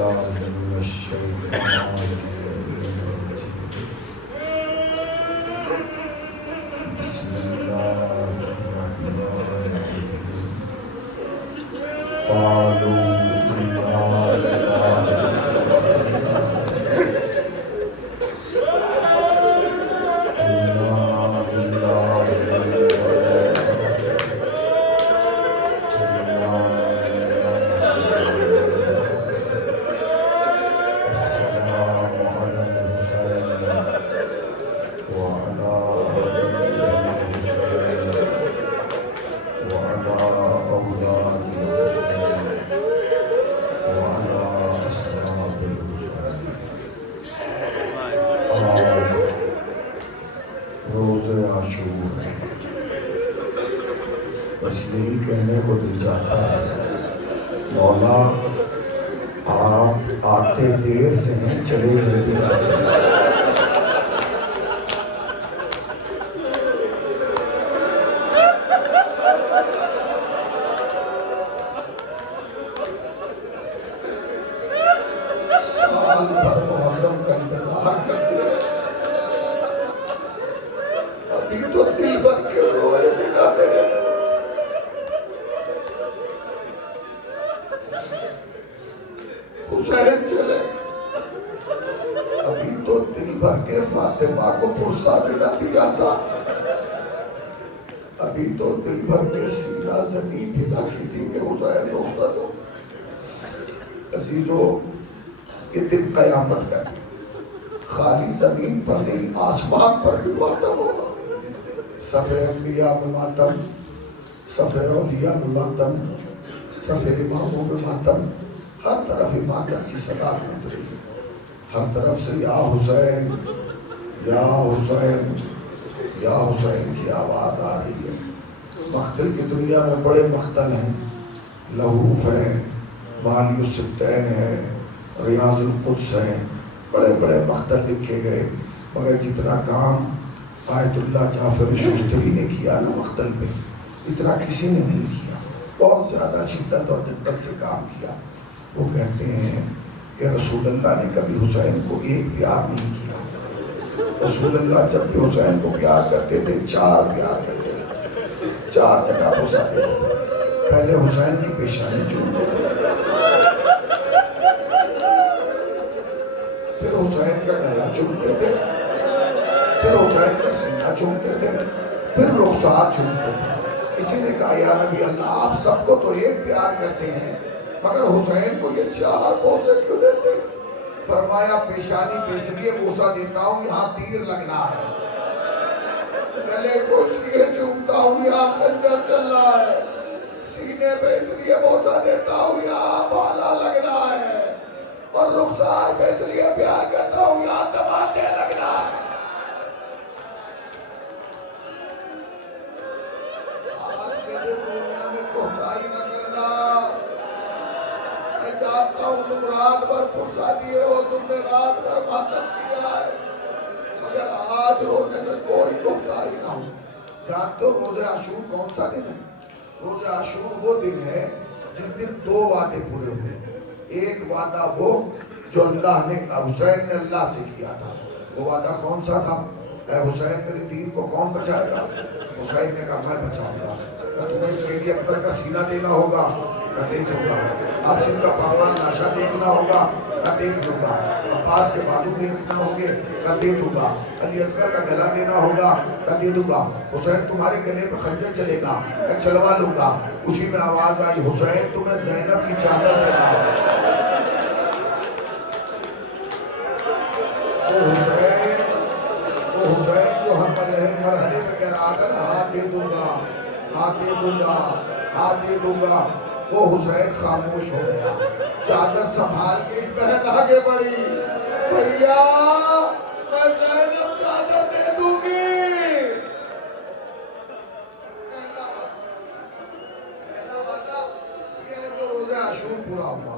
بالله من الشيطان الرجيم. بسم الله الرحمن الرحيم. قالوا إنا لله بس یہی کہنے کو دل چاہتا ہے، مولا آپ آتے دیر سے ہیں، چلے جلدی آتے ہیں۔ سال بھر محرم کا انتظار کرتے ہیں، ابھی تو دل بھر کے روئے بنا تیرے حسین چلے، ابھی تو دل بھر کے فاطمہ کو پرسا بھی نہ دیا تھا، ابھی تو دل بھر کے سینہ زمین بھی نہ کی تھی کہ حسین رخصت ہو۔ عزیزو، یہ دن قیامت کا خالی زمین پر نہیں، آسمان پر بھی ماتم ہوگا۔ صف انبیاء میں ماتم، صف اولیاء میں ماتم، صف اماموں میں ماتم، ہر طرف ماتم کی صدا گونج رہی ہے، ہر طرف سے یا حسین یا حسین یا حسین کی آواز آ رہی ہے۔ مقتل کی دنیا میں بڑے مقتل ہیں، لہوف ہے، مالی السبتین ہے، ریاض القدس ہیں، بڑے بڑے مقتل لکھے گئے، مگر جتنا کام آیت اللہ جعفر شوستری نے کیا نا مقتل پہ، اتنا کسی نے نہیں کیا۔ بہت زیادہ شدت اور دقت سے کام کیا۔ وہ کہتے ہیں کہ رسول اللہ نے کبھی حسین کو ایک پیار نہیں کیا، رسول اللہ جب بھی حسین کو پیار کرتے تھے 4 پیار کرتے تھے، 4 جگہ بوسا دیتے تھے۔ پہلے حسین کی پیشانی چومتے تھے، پھر حسین کا گلا چومتے تھے، پھر حسین کا سینہ چومتے تھے، پھر رخسار چومتے تھے۔ کسی نے کہا یا نبی اللہ، آپ سب کو تو ایک پیار کرتے ہیں مگر حسین کو یہ 4 بوسے کیوں دیتے؟ فرمایا پیشانی پہ اس لیے بوسا دیتا ہوں یہاں تیر لگنا ہے، گلے کو اس لیے چومتا ہوں یہاں خنجر چل رہا ہے، سینے پہ اس لیے بوسا دیتا ہوں یہاں بھالا لگنا ہے، اور رخسار پہ اس لیے پیار کرتا ہوں یہاں تماچے لگنا ہے۔ آج میرے دنیا میں کوتاہی نہ کرنا، میں جانتا ہوں تم رات بھر پرسا دیے ہو، تم نے رات بھر ماتم کیا ہے، مگر آج رونے میں کوئی کوتاہی نہ ہو۔ جانتے ہو روز عاشور کون سا دن ہے؟ روز عاشور وہ دن ہے جس دن 2 وعدے پورے ہوئے۔ ایک وعدہ وہ جو اللہ نے حسین نے اللہ سے کیا تھا، وہ وعدہ کون سا تھا؟ اے حسین میرے دین کو کون بچائے گا؟ حسین نے کہا میں بچاؤں گا۔ تمہیں اس کے لیے اکبر کا سینہ دینا ہوگا، میں دے دوں گا۔ عاصم کا پروان لاشا دیکھنا ہوگا، میں دیکھ دوں گا۔ عباس کے بازو دیکھنا ہوں گے، میں دے دوں گا۔ علی اصغر کا گلا دینا ہوگا، میں دے دوں گا۔ حسین تمہارے گلے پہ خنجر چلے گا، میں چلوا لوں گا۔ اسی میں آواز آئی حسین تمہیں زینب کی چادر دینا ہوگا۔ وہ حسین جو ہر مرحلے پہ کہہ رہا تھا نا ہاتھ دے دوں گا، ہاتھ دے دوں گا، ہاتھ دے دوں گا، وہ حسین خاموش ہو گیا۔ چادر سنبھال کے ایک بہن آگے بڑھی، بھیا میں زینب چادر دے دوں گی۔ پہلا وعدہ یہ ہے جو روز عاشور پورا ہوا،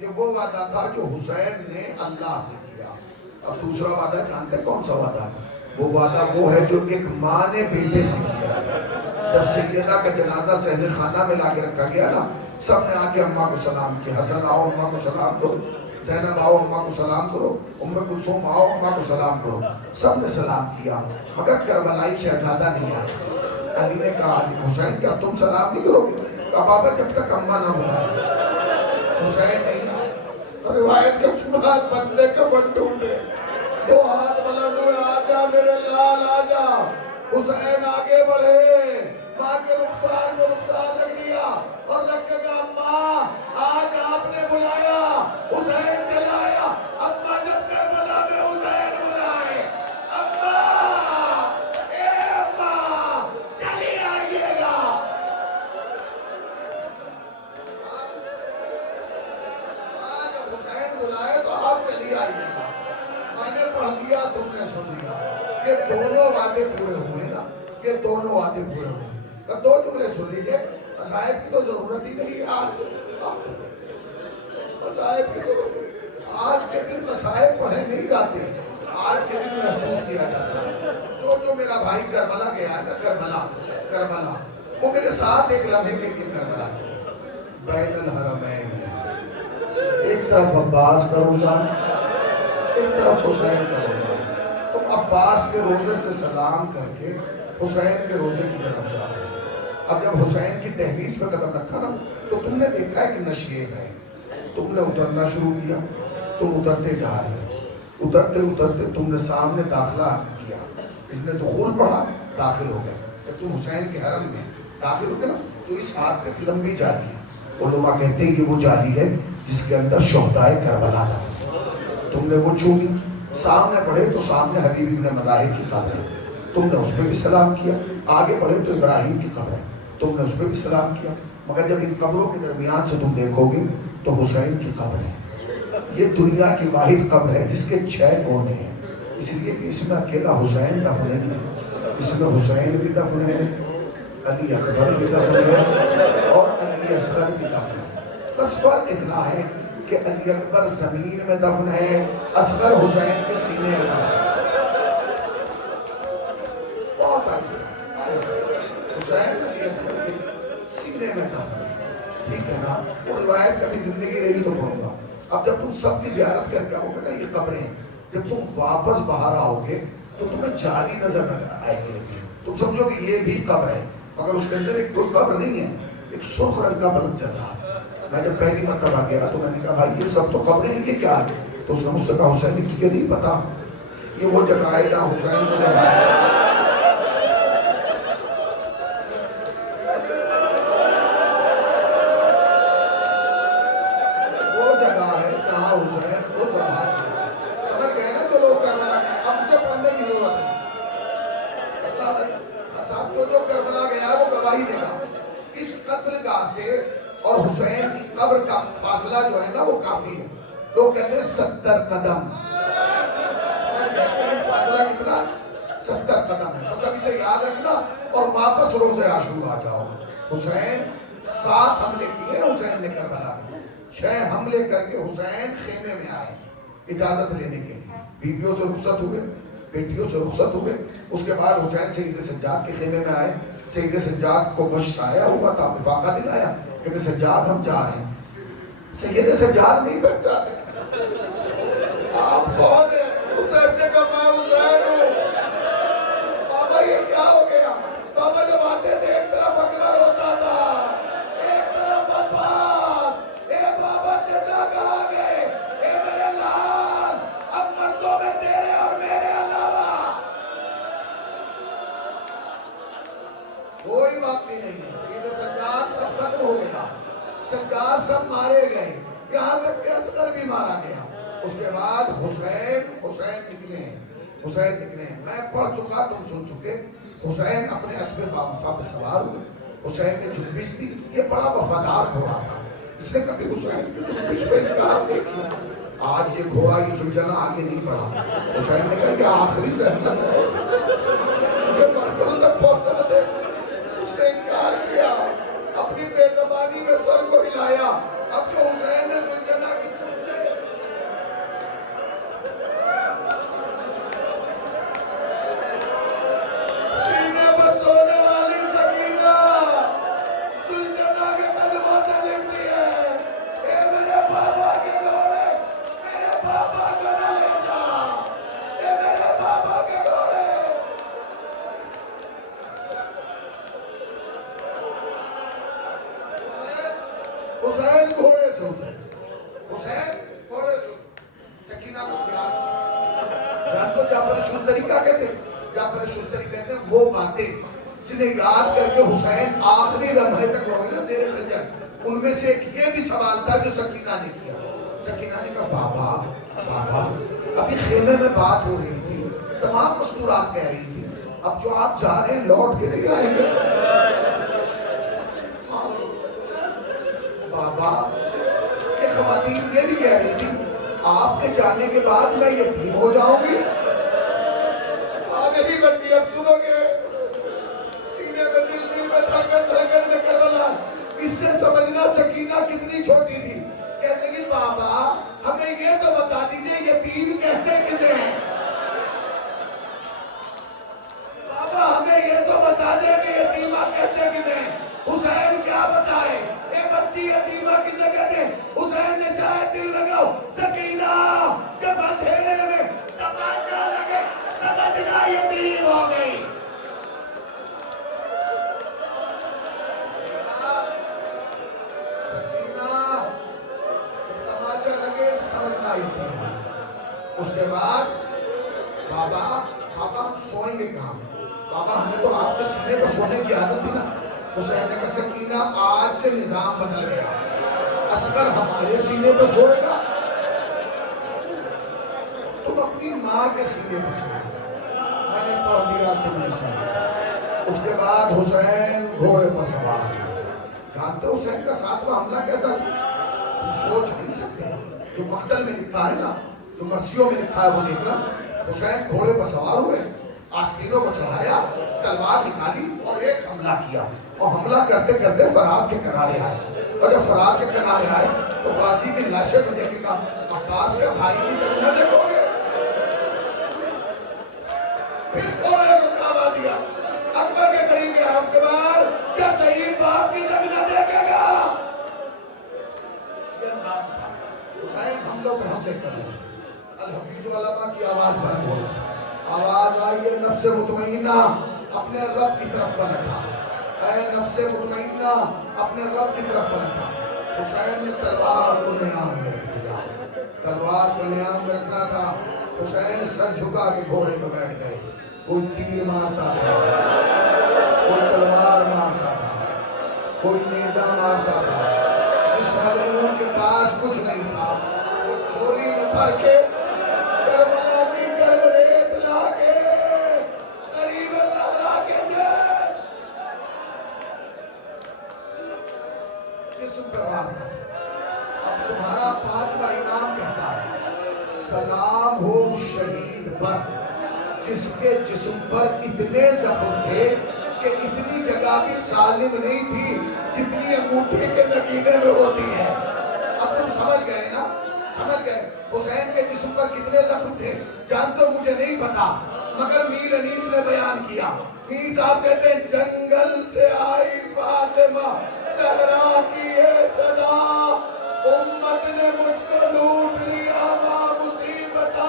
یہ وہ وعدہ تھا جو حسین نے اللہ سے کیا۔ اب دوسرا وعدہ جانتے کون سا وعدہ؟ وہ وعدہ وہ ہے جو ایک ماں نے بیٹے سے کیا۔ جب سیدہ کا جنازہ صحن خانہ میں لا کے رکھا گیا نا، سب نے آ کے اماں کو سلام کیا، حسن آؤ اماں کو سلام دو، زینب آؤ اماں کو سلام کرو، ام کلثوم آؤ اماں کو سلام کرو. سب نے سلام کیا مگر کربلائی شہزادہ نہیں آیا. علی نے کہا حسین کیا تم سلام نہیں کرو گے؟ کہا بابا جب تک اماں نہ بلائے. حسین نہیں آیا. روایت کا شمال بندے کا بن ڈھونڈے، دو ہاتھ بلند ہوئے، آجا میرے لال آجا. حسین آگے بڑھے، ماں کے رخسار کو رخسار رکھ دیا اور رکھ کے کہا اماں آج آپ نے بلایا. حسین چلا آیا. اماں جب کربلا میں حسین بلائے، اماں اے اماں چلی آئیے گا. جب حسین بلائے تو آپ چلی آئیے گا. میں نے پڑھ دیا تم نے سن لیا. یہ دونوں وعدے پورے ہوئے نا، یہ دونوں وعدے پورے ہوئے. دو جملے سن لیجئے. مصائب کی تو ضرورت ہی نہیں ہے آج. مصائب کی ضرورت نہیں. آج کے دن مصائب پڑھے نہیں جاتے، آج کے دن محسوس کیا جاتا ہے. جو میرا بھائی کربلا گیا ہے نا، کربلا وہ میرے ساتھ ایک لمحے کے لیے کربلا چلے. بین الحرمین ایک طرف عباس کا روزہ ہے، ایک طرف حسین کا روزہ ہے. تم عباس کے روزے سے سلام کر کے حسین کے روزے کی طرف جا رہے. اب جب حسین کی دہلیز پہ قدم رکھا نا تو تم نے دیکھا ہے کہ نشیب ہے. تم نے اترنا شروع کیا. تم اترتے جا رہے، اترتے اترتے تم نے سامنے داخلہ کیا. اس نے دخول پڑھا، داخل ہو گئے. جب تم حسین کے حرم میں داخل ہو گئے نا تو اس ہاتھ پہ لمبی جالی ہے. علماء کہتے ہیں کہ وہ جالی ہے جس کے اندر شہدائے کربلا تھا. تم نے وہ چومی. سامنے پڑھے تو سامنے حبیب ابن مظاہر کی قبر ہے. تم نے اس پہ بھی سلام کیا. آگے بڑھے تو ابراہیم کی قبر ہے. تم نے اس پہ بھی سلام کیا. مگر جب ان قبروں کے درمیان سے تم دیکھو گے تو حسین کی قبر ہے. یہ دنیا کی واحد قبر ہے جس کے 6 کونے ہیں، اس لیے کہ اس میں اکیلا حسین دفن ہے. اس میں حسین بھی دفن ہے، علی اکبر بھی دفن ہے اور علی اصغر بھی دفن ہے. بس فرق اتنا ہے کہ علی اکبر زمین میں دفن ہے، اصغر حسین کے سینے میں دفن ہے. بہت حسین علی اصغر کے سینے میں دفن ہے. ٹھیک ہے نا؟ وہ روایت کبھی زندگی رہی تو پڑھوں گا. اب جب تم سب کی زیارت کر کے آؤ گے نا، یہ قبریں جب تم واپس باہر آؤ گے تو تمہیں جاری نظر آئے گی. تم سمجھو کہ یہ بھی قبر ہے مگر اس کے اندر ایک کوئی قبر نہیں ہے، ایک سرخ رنگ کا بلب چل رہا ہے. میں جب پہلی مرتبہ گیا تو میں نے کہا بھائی یہ سب تو قبریں ہیں، یہ کیا ہے؟ تو اس نے مجھ سے کہا حسین تجھے نہیں پتا یہ وہ جگہ ہے جہاں حسین کو لگا. اور حسین کی قبر کا فاصلہ جو ہے نا وہ کافی ہے. لوگ کہتے ہیں 70 قدم. فاصلہ کتنا؟ 70 قدم ہے. بس اب اسے یاد رکھنا اور واپس روز عاشورا آ جاؤ. حسین 7 حملے کیے حسین نے کربلا میں. 6 حملے کر کے حسین خیمے میں آئے اجازت لینے کے لیے. بیویوں سے رخصت ہوئے، بیٹیوں سے رخصت ہوئے. اس کے بعد حسین سید سجاد کے خیمے میں آئے. سید سجاد کو گوشت آیا ہوا تھا، وفاقہ دلایا کہ سجاد ہم جا رہے ہیں. سید سجاد نہیں پہچانے. آپ کون ہیں؟ حسین نے کہا میں حسین ہوں. بابا یہ کیا ہو گیا؟ بابا جب آتے تھے ایک طرف اکبر ہوتا تھا، ایک طرف عباس. اے بابا چچا کہاں گئے؟ اے میرے لال اب مردوں میں تیرے اور میرے علاوہ کوئی باقی نہیں ہے. سید سجاد سب ختم ہو گیا، سجاد سب مارے گئے، یہاں تک کہ اصغر بھی مارا گیا. اس کے بعد حسین نکلے ہیں. میں پڑھ چکا، تم سن چکے. حسین اپنے اسبِ باوفا پہ سوار ہوئے. حسین نے جنبش دی. یہ بڑا وفادار گھوڑا تھا، اس نے کبھی حسین کی جنبش پہ انکار نہیں کیا. آج یہ گھوڑا یہ سلجھنا آگے نہیں بڑھا. حسین نے کہا کہ آخری زحمت ہے مجھے مردوں تک پہنچا دے. اس نے انکار کیا، اپنی بے زبانی میں سر کو ہلایا. اب جو حسین نے سلجھنا کی طرف سے سینے پر سونے والی سکینہ سلجھنا کے قدموں سے لپٹی ہے. اے میرے بابا کے گھوڑے حسین گھوڑے سے اترے، حسین گھوڑے سے اترے، سکینہ کو پیار کیا۔ جان کو جعفر شستری کیا کہتے ہیں؟ جعفر شستری کہتے ہیں وہ باتیں جنہیں یاد کر کے حسین آخری لمحے تک روئے نا زیر خنجر، ان میں سے ایک یہ بھی سوال تھا جو سکینہ نے کیا۔ سکینہ نے کہا بابا بابا، ابھی خیمے میں بات ہو رہی تھی، تمام مستورات کہہ رہی تھی، اب جو آپ جا رہے ہیں لوٹ کے نہیں آئیں گے؟ بابا کہ خواتین یہ بھی کہہ رہی تھی آپ کے جانے کے بعد میں یتیم ہو جاؤں گی۔ میری بچی اب سنو گے، سینے میں دل میں دھکر کربلا، اس سے سمجھنا سکینہ کتنی چھوٹی تھی۔ کہنے لگی بابا ہمیں یہ تو بتا دیجئے یتیم کہتے کسے ہیں؟ بابا ہمیں یہ تو بتا دے کہ یتیمہ کہتے کسے ہیں؟ حسین کیا بتائے؟ اے بچی یتیمہ کسے کہتے ہیں؟ حسین نے شاید دل لگاؤ، سکینہ جب اندھیرے میں تماچا لگے سمجھنا یتیم ہو گئی۔ سکینہ تماچا لگے سمجھنا یتیم ہو گئی۔ اس کے بعد بابا ہم سوئیں گے کہاں؟ بابا ہمیں تو آپ کے سینے پر سونے کی عادت تھی نا۔ حسین نے کہا سکینہ آج سے نظام بدل گیا، اصغر ہمارے سینے پر سوئے گا، تم اپنی ماں کے سینے پر سوئے گا، میں نے پڑھ دیا تم نے سنا۔ اس کے بعد حسین گھوڑے پر سوار ہوا۔ جانتے ہو حسین کا ساتواں حملہ کیسا تھا؟ تم سوچ نہیں سکتے، جو مقتل میں لکھا ہے نا، جو مرثیوں میں لکھا ہے وہ دیکھنا۔ حسین گھوڑے پر سوار ہوئے، آستینوں کو چڑھایا، تلوار نکالی اور ایک حملہ کیا، اور حملہ کرتے کرتے فرات کے کنارے آئے۔ اور جب فرات کے کنارے آئے تو غازی کی لاشیں کو دیکھے گا، عباس کے بھائی کی جب نہ دیکھو گے، پھر گھوڑے کو کعبہ دیا، اکبر کے قریب گیا، اکبر کیا شہید باپ کی جب نہ دیکھے گا؟ یہ انداز تھا۔ حسین حملوں پہ حملے کر رہے ہیں، الحفیظ علماء کی آواز بلند ہو رہی، آواز آئی ہے نفس مطمئنہ اپنے رب کی طرف پلٹا، اے نفس مطمئنہ اپنے رب کی طرف پلٹا۔ حسین نے تلوار کو نیام میں رکھ دیا، تلوار کو نیام میں رکھنا تھا۔ حسین سر جھکا کے گھوڑے پہ بیٹھ گئے، کوئی تیر مارتا تھا، کوئی تلوار مارتا تھا، کوئی نیزہ مارتا تھا۔ جس مظلوم کے پاس کچھ نہیں تھا وہ چوری میں بھر کے کربلا کی کرب ریت لا کے قریب زہرا کے جسم پہ مارتا تھا۔ اب تمہارا 5واں انعام کہتا ہے سلام ہو شہید پر جس کے جسم پر اتنے زخم تھے کہ اتنی جگہ بھی سالم نہیں تھی جتنی انگوٹھے کے نگینے میں ہوتی ہے۔ اب تم سمجھ گئے نا، سمجھ گئے حسین کے جسم پر کتنے زخم تھے؟ جانتے ہو مجھے نہیں پتا، مگر میر انیس نے بیان کیا۔ میر صاحب کہتے ہیں جنگل سے آئی فاطمہ زہرا کی ہے صدا، امت نے مجھ کو لوٹ لیا ماں مصیبتہ،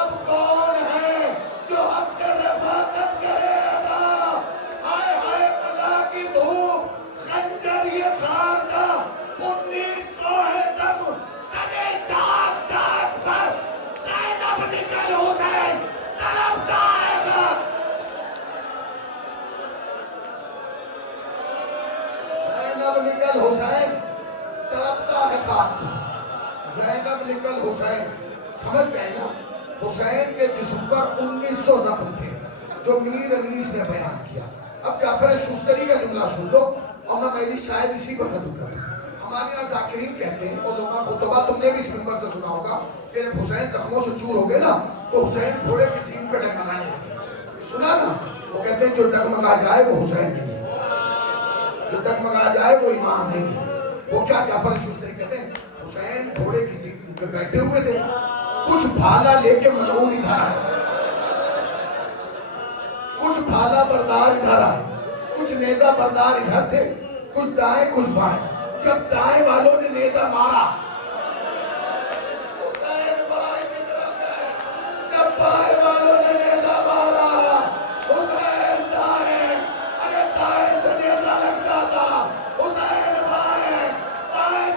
اب کون ہے جو حق کر رفاقت کرے ادا، ہائے ہائے بلا کی دھوپ خنجر یہ خاردہ 1900 ہے زخم تنے چاک چاک پر زینب نکل حسین طلب دائے گا۔ زینب نکل حسین طلبتا ہے خاک، زینب نکل حسین۔ سمجھ گئے نا، حسین کے جسم پر 1900 زخم تھے جو میر انیس نے بیان کیا۔ اب جعفر شستری کا جملہ سن لو اور میں میری شاید اسی پر ختم کرتا ہوں۔ ہمارے یہاں ذاکرین کہتے ہیں علماء خطبہ، تم نے بھی اس منبر سے سنا ہوگا کہ جب حسین زخموں سے چور ہو گئے نا تو حسین گھوڑے کی سینگ پہ ڈگمگانے لگے، سنا نا؟ وہ کہتے ہیں جو ڈگمگا جائے وہ حسین نہیں ہے، جو ڈگمگا جائے وہ امام نہیں ہے۔ وہ کیا جعفر شستری کہتے ہیں حسین گھوڑے کی سینگ پہ بیٹھے ہوئے تھے، کچھ بھالا لے کے ملعون ادھر آئے، کچھ بھالا بردار ادھر آئے، کچھ نیزہ بردار ادھر تھے، کچھ دائیں کچھ بائیں۔ جب دائیں والوں نے نیزہ مارا حسین بائیں کی طرف گئے، جب بائیں والوں نے نیزہ مارا حسین دائیں، ارے دائیں سے نیزہ لگتا تھا، حسین بائیں، بائیں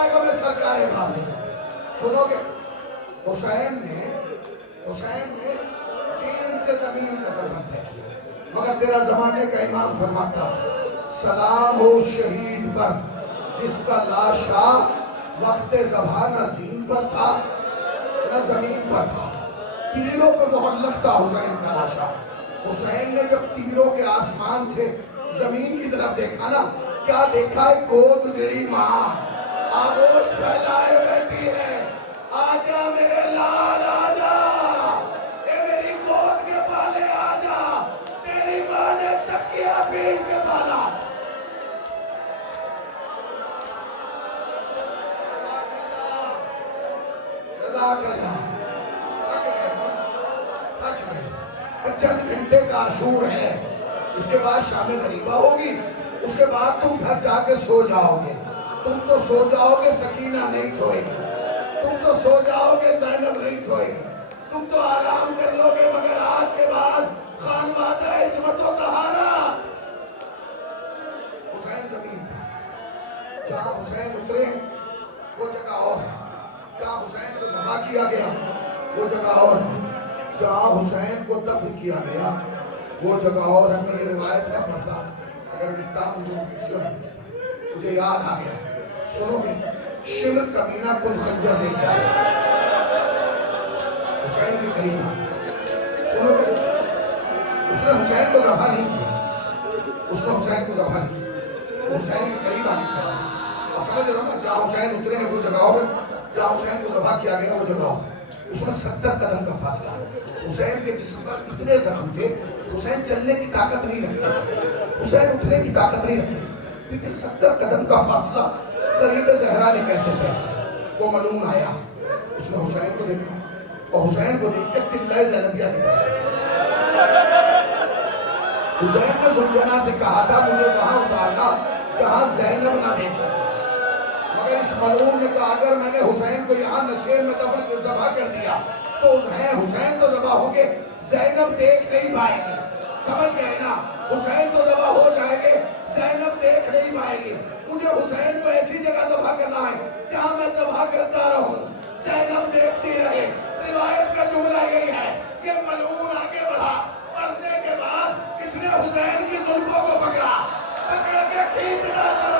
آئے گا میں سرکار بات دوں گا. سنو گے؟ حسین نے سین سے زمین کا سفر طے کیا. مگر تیرا زمانے کا امام فرماتا سلام ہو شہید پر جس کا لاشا وقت ذبح نہ زین پر تھا نہ زمین پر تھا. تیروں پہ معلق تھا حسین کا لاشا. حسین نے جب تیروں کے آسمان سے زمین کی طرف دیکھا نا، کیا دیکھا ہے؟ گود جڑی ماں آغوش پھیلائے بیٹھی ہے. آجا میرے لال آجا، اے میری گود کے پالے آجا، تیری ماں نے چکیا پیس کے پالا. جزاک اللہ. چند گھنٹے کا عاشور ہے، اس کے بعد شام غریبہ ہوگی، اس کے بعد تم گھر جا کے سو جاؤ گے. تم تو سو جاؤ گے، سکینہ نہیں سوئے گی. تم تو سو جاؤ گے، زینب نہیں سوئے گی. تم تو آرام کر لو گے، مگر آج کے بعد خانوادہ عصمت و طہارت. حسین زمین تھا. جہاں حسین اترے وہ جگہ اور ہے. جہاں حسین کو ذبح کیا گیا وہ جگہ اور ہے. جہاں حسین کو دفن کیا گیا وہ جگہ اور ہے. میں یہ روایت نہ پڑھتا، اگر لکھتا مجھے یاد آ گیا. سنو گے؟ شمر کمینہ کل خنجر لے کے آیا حسین کے قریب آ گیا. سنو گے؟ اس نے حسین کو ذبح نہیں کیا. حسین کے قریب آ گیا. اب سمجھ رہے ہو نا؟ جہاں حسین اترے ہیں وہ جگہ اور ہے، جہاں حسین کو ذبح کیا گیا وہ جگہ اور. اس میں 70 قدم کا فاصلہ. حسین کے جسم پر اتنے زخم تھے، حسین چلنے کی طاقت نہیں رکھتے، حسین اٹھنے کی طاقت نہیں رکھتے، کیونکہ 70 قدم کا فاصلہ قریب زہرا نے کیسے طے کیا؟ وہ ملعون آیا، اس نے حسین کو دیکھا اور حسین کو دیکھ کے قلعہ زینبیہ کی طرف. حسین نے زوجنا سے کہا تھا مجھے وہاں اتارنا جہاں زینب نہ دیکھ سکے. مگر اس ملعون نے کہا اگر میں نے حسین کو یہاں نشیر میں ذبح کر دیا تو حسین تو ذبح ہوں گے، زینب دیکھ نہیں پائے گی. سمجھ گئے نا؟ حسین تو ذبح ہو جائے گے، زینب دیکھ نہیں پائے گی. مجھے حسین کو ایسی جگہ ذبح کرنا ہے جہاں میں ذبح کرتا رہوں، زینب دیکھتی رہے. روایت کا جملہ یہی ہے کہ ملعون آگے بڑھا. بڑھنے کے بعد اس نے حسین کی زلفوں کو پکڑا کے کھینچنا چلا.